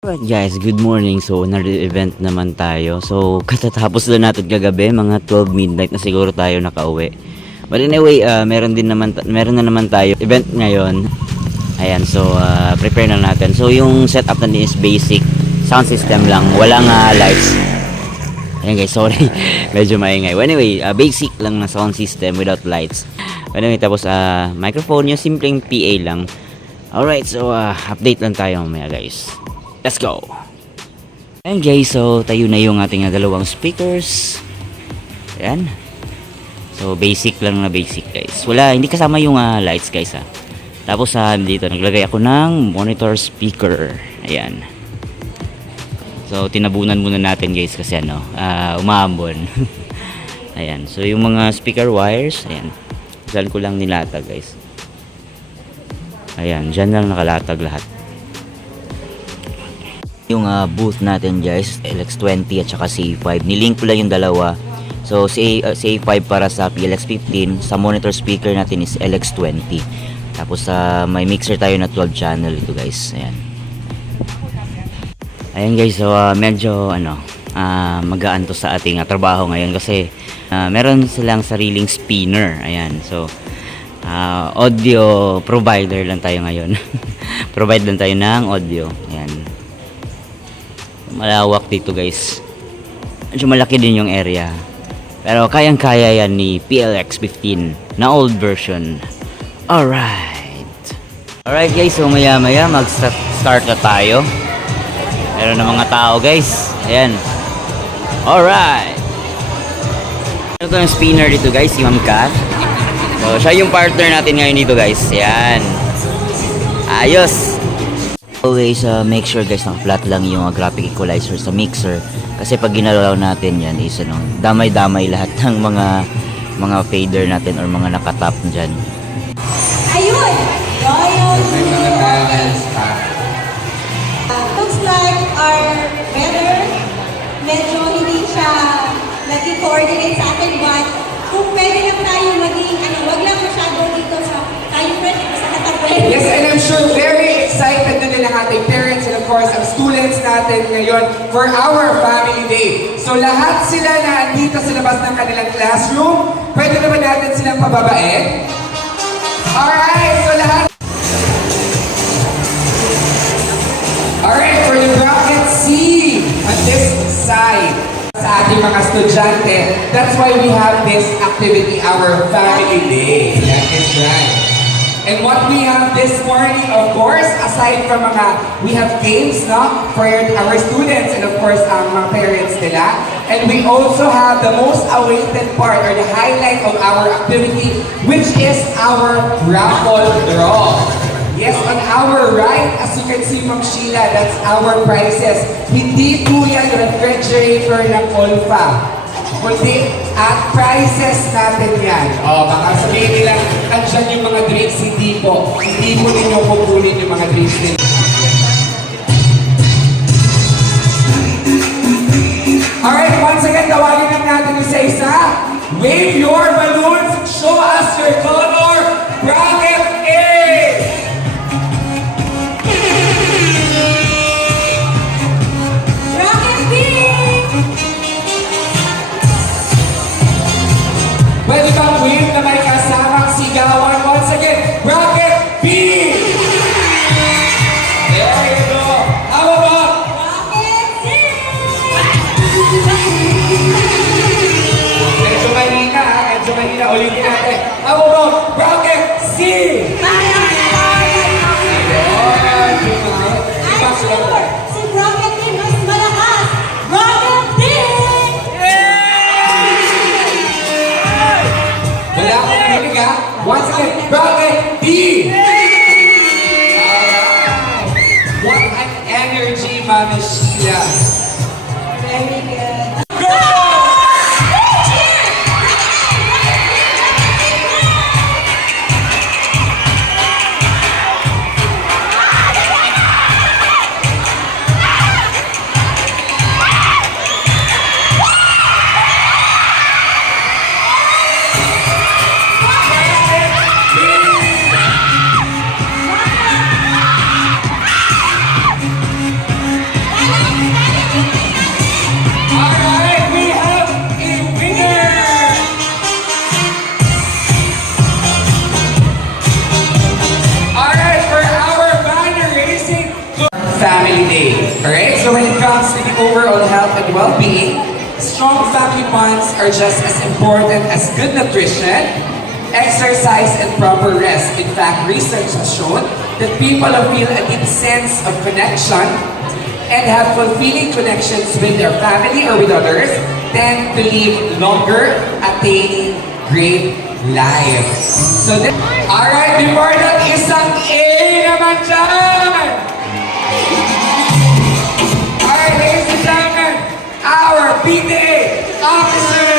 Alright guys, good morning. So, event naman tayo. So, katatapos lang natin kagabi, mga 12 midnight na siguro tayo nakauwi. But anyway, meron na naman tayo event ngayon. Ayan, so prepare na natin. So, yung setup natin is basic sound system lang, walang lights. Ayan guys, sorry. Medyo maingay. Well, anyway, basic lang na sound system without lights. Anyway, tapos microphone, yung simpleng PA lang. Alright, so update lang tayo mamaya guys. Let's go! Ayan guys, so tayo na yung ating dalawang speakers. Ayan. So basic lang na basic guys. Wala, hindi kasama yung lights guys ha. Tapos dito, naglagay ako ng monitor speaker. Ayan. So tinabunan muna natin guys kasi umaambon. Ayan, so yung mga speaker wires, ayan. Diyan ko lang nilatag guys. Ayan, dyan lang nakalatag lahat. Yung booth natin guys, LX20 at saka CA5, nilink ko lang yung dalawa. So CA5 para sa PLX15, sa monitor speaker natin is LX20. Tapos may mixer tayo na 12 channel ito guys. Ayan. Ayan guys, so medyo magaan to sa ating trabaho ngayon kasi meron silang sariling spinner. Ayan, so audio provider lang tayo ngayon. Provide lang tayo ng audio. Ayan. Malawak dito guys. Medyo malaki din yung area. Pero kayang-kaya yan ni PLX15 na old version. Alright. Alright guys, so maya-maya mag-start na tayo. Meron na mga tao guys. Ayan. Alright. Ito yung spinner dito guys, si Ma'am Kat. So siya yung partner natin ngayon dito guys. Ayan. Ayos. Always make sure guys naka-flat lang yung graphic equalizer sa mixer kasi pag ginalaw natin yan is damay-damay lahat ng mga fader natin or mga nakatap dyan. Ayun! Royal looks like our weather medyo hindi siya naging coordinate sa atin but kung pwede lang tayo maging wag lang masyado dito sa tayo pwede sa katapwede. Yes, and I'm sure very excited na din ang ating parents and of course ang students natin ngayon for our family day. So lahat sila na andito sa labas ng kanilang classroom, pwede naman natin silang pababain. Alright, so lahat. Alright, for the bracket C on this side sa ating mga estudyante, that's why we have this activity, our family day. That is right. And what we have this morning, of course, aside from we have games, no, for our students and of course, mga parents nila. And we also have the most awaited part or the highlight of our activity, which is our raffle draw. Yes, on our right, as you can see, Ma'am Sheila, that's our prizes. Hindi po yan refrigerator ng Olfa. Kundi at prizes natin yan. Baka sabihin nila, andyan yung mga drinks, hindi po. Hindi po ninyo kukunin yung mga drinks nila. Alright, once again, tawagin lang natin isa-isa. Wave your balloons, show us your color, bracket A! Bracket B! Pwede bang wave na may kasamang sigawan? Once again, bracket B! There you go. How about? Bracket C! Medyo mahina ha, medyo mahina. Ulitin natin. How about bracket C? I'm sure si Bracket D mas malakas! Bracket D! Wala akong narinig ha. Once again, bracket D! Alright. What an energy, Mami Sheila. Very good. family day. Alright? So when it comes to the overall health and well-being, strong family bonds are just as important as good nutrition, exercise, and proper rest. In fact, research has shown that people who feel a deep sense of connection and have fulfilling connections with their family or with others tend to live longer, attaining great life. So, alright, before that, isang A naman dyan! Alright, ladies and gentlemen, our PTA officer!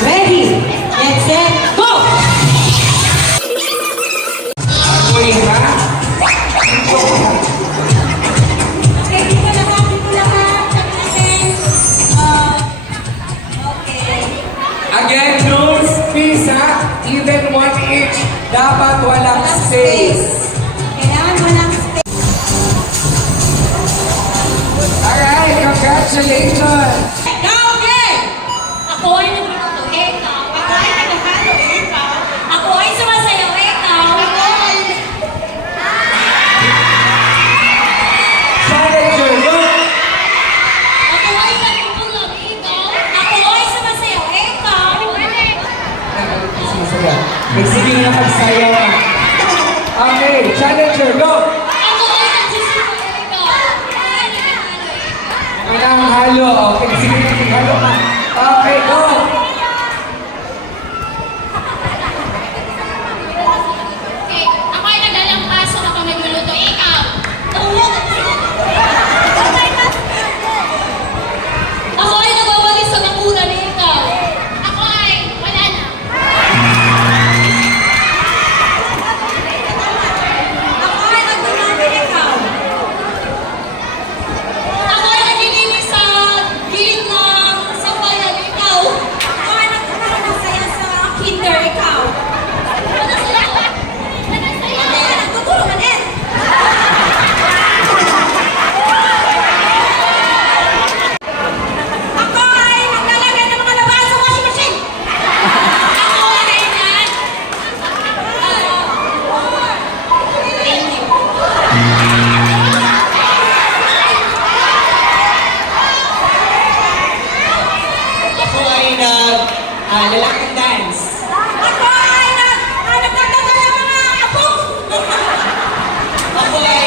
Ready, get set, go! Uy, ha? Okay, dito lahat, check natin. Okay. Again, notes, please ha? Even 1 inch, dapat walang space. Kailangan walang space. Alright, congratulations! Go again! Ako ay nagluluto, ikaw. Ako ay naghahalo, ikaw. Ako ay sumasayaw, ikaw. Ako ay... Challenger, look! Ako ay nagpupulog, ikaw. Ako ay sumasayaw, ikaw. Sumasaya. Nagsige na pagsayaw. Okay, challenger, look! Ako ay nagsusuko, ikaw. Ako ay naghahalo, ikaw. Walang halo. Okay, sige na halo ka. Okay, go! Okay, ako ay naglalampas, ako nagluluto, ikaw. Ako ay nagwawalis sa bakuran, ikaw. Ako ay wala na. Ako ay nagdumami, ikaw. Ako ay naglilinis sa gilid ng sampayan, ikaw. Ako ay nagkakaroon ng saya sa kinder, ikaw. Ano sa'yo? Ano Ako sa'yo? ay nagtutulungan, Ed. Ako ay naglalagay ng mga labahan sa washing machine. Ako ay ganyan. Thank you. Ako ay lalakad dance. Ako ay nagtatanda ng mga apo. Ako ay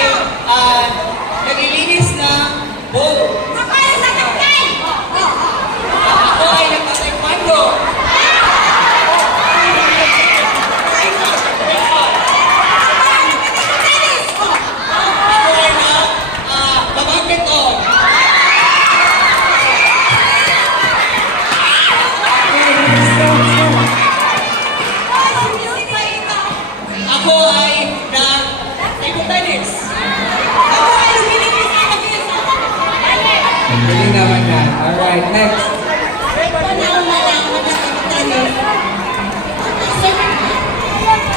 naglilinis ng bowl. Ako ay nagtatagkay. Ako ay nagtatekmando. Tennis. Ako ay babadminton. Ako ay table tennis. Ako ay lumilinis sa kabisa. Galing naman yan. Alright, next.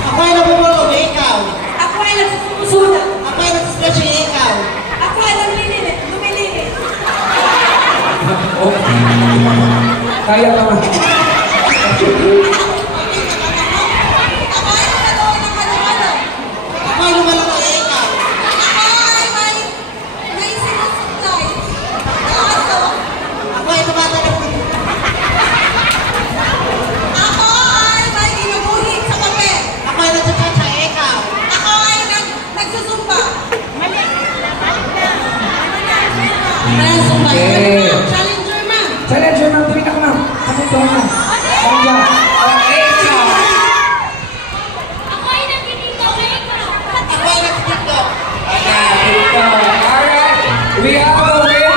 Ako ay nabubulog, ikaw. Ako ay nagsususulat. Ako ay nag-stretching, ikaw. Ako ay lumilinis. Kaya naman. Ako ay nagkakaroon ng halo-halo. Ako ay lumalaki, ikaw. Ako ay may sinusuklay. Aso. Ako ay tumatalab. Ako ay may ginuguhit sa papel. Ako ay nagtsatsa, ikaw. Ako ay nagsusumba. Para sumay. Okay. Challenger, ma'am. Challenger, ma'am. Tuloy na ka, ma'am. Kami to, ma'am. Tangga. Okay, ikaw. Ako ay nagkikita, ikaw. Ako ay nag-tiktok. Ayan, ito. Alright. We have a winner!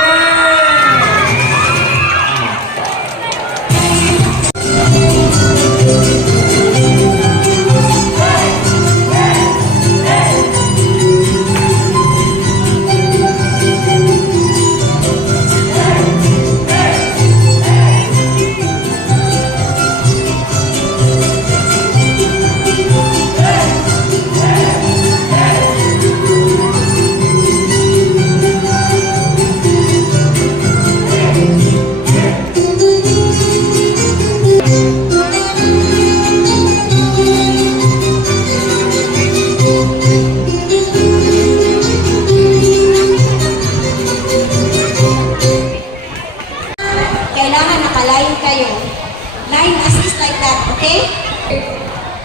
Kailangan nakaline kayo. Line assist like that, okay?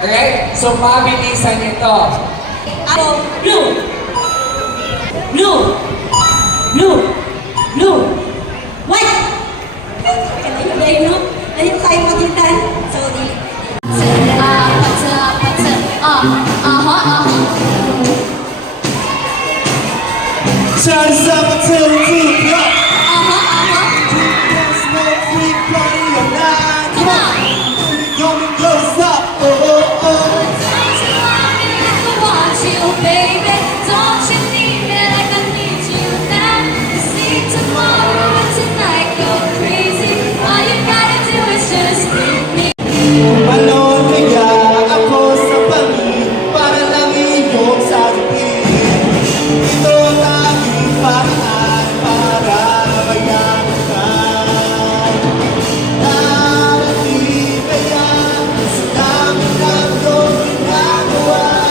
Alright, so mabilisan ito. Ako, Blue. Blue. Blue. Blue. white! Layo, no? Layo tayo matintan. So, di. Turns up until the roof, yeah. There's no free party or night. Come on. Going goes up, oh, oh, oh. Malon kaya ako sa pangin para lang iyong sagutin. Ito ang aking paraan para mayaman ka. Darating kaya sa dami ng iyong ginagawa.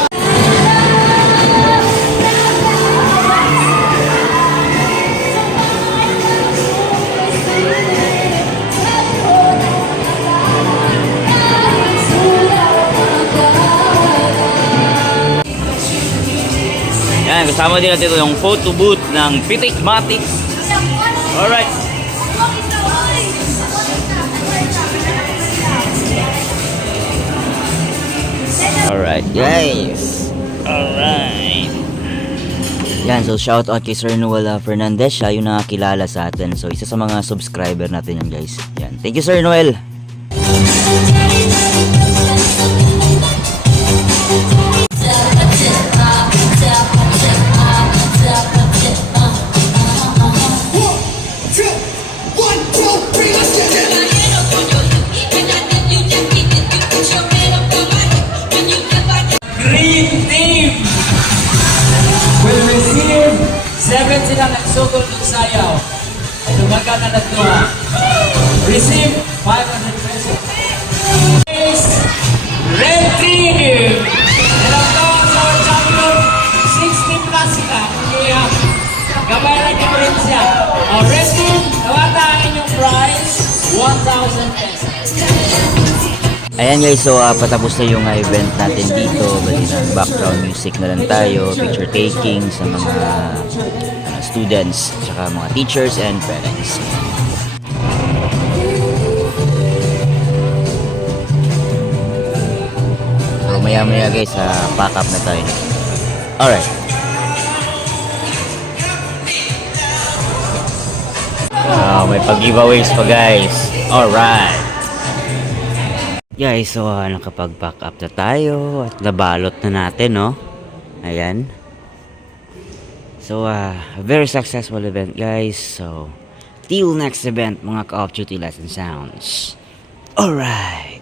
Yan, kasama din natin ito yung photo booth ng Pitikmatics. Alright. Alright, guys. Alright. Yan, so shout out kay Sir Noel Fernandez. Siya yung nakakilala sa atin. So, isa sa mga subscriber natin yan, guys. Yan. Thank you, Sir Noel. Green Team will receive 7 silang nagsugod ng sayaw. At umaga na nagtuwa. Receive 500 pesos. Is Red Team! And of course, our champion, 60 plus sila. Kaya, gamay lang yung rin siya. O, Red Team, nawata ang inyong prize, 1,000 pesos. Ayan guys, so patapos na yung event natin dito. Bali na background music na lang tayo, picture taking sa mga students, tsaka mga teachers and parents. So maya maya guys, pack up na tayo. Alright. May pag-giveaways pa guys. Alright. Guys, so nakapag-pack up na tayo at nabalot na natin, no? Ayan. So, a very successful event, guys. So, till next event, mga ka-off duty lesson sounds. Alright.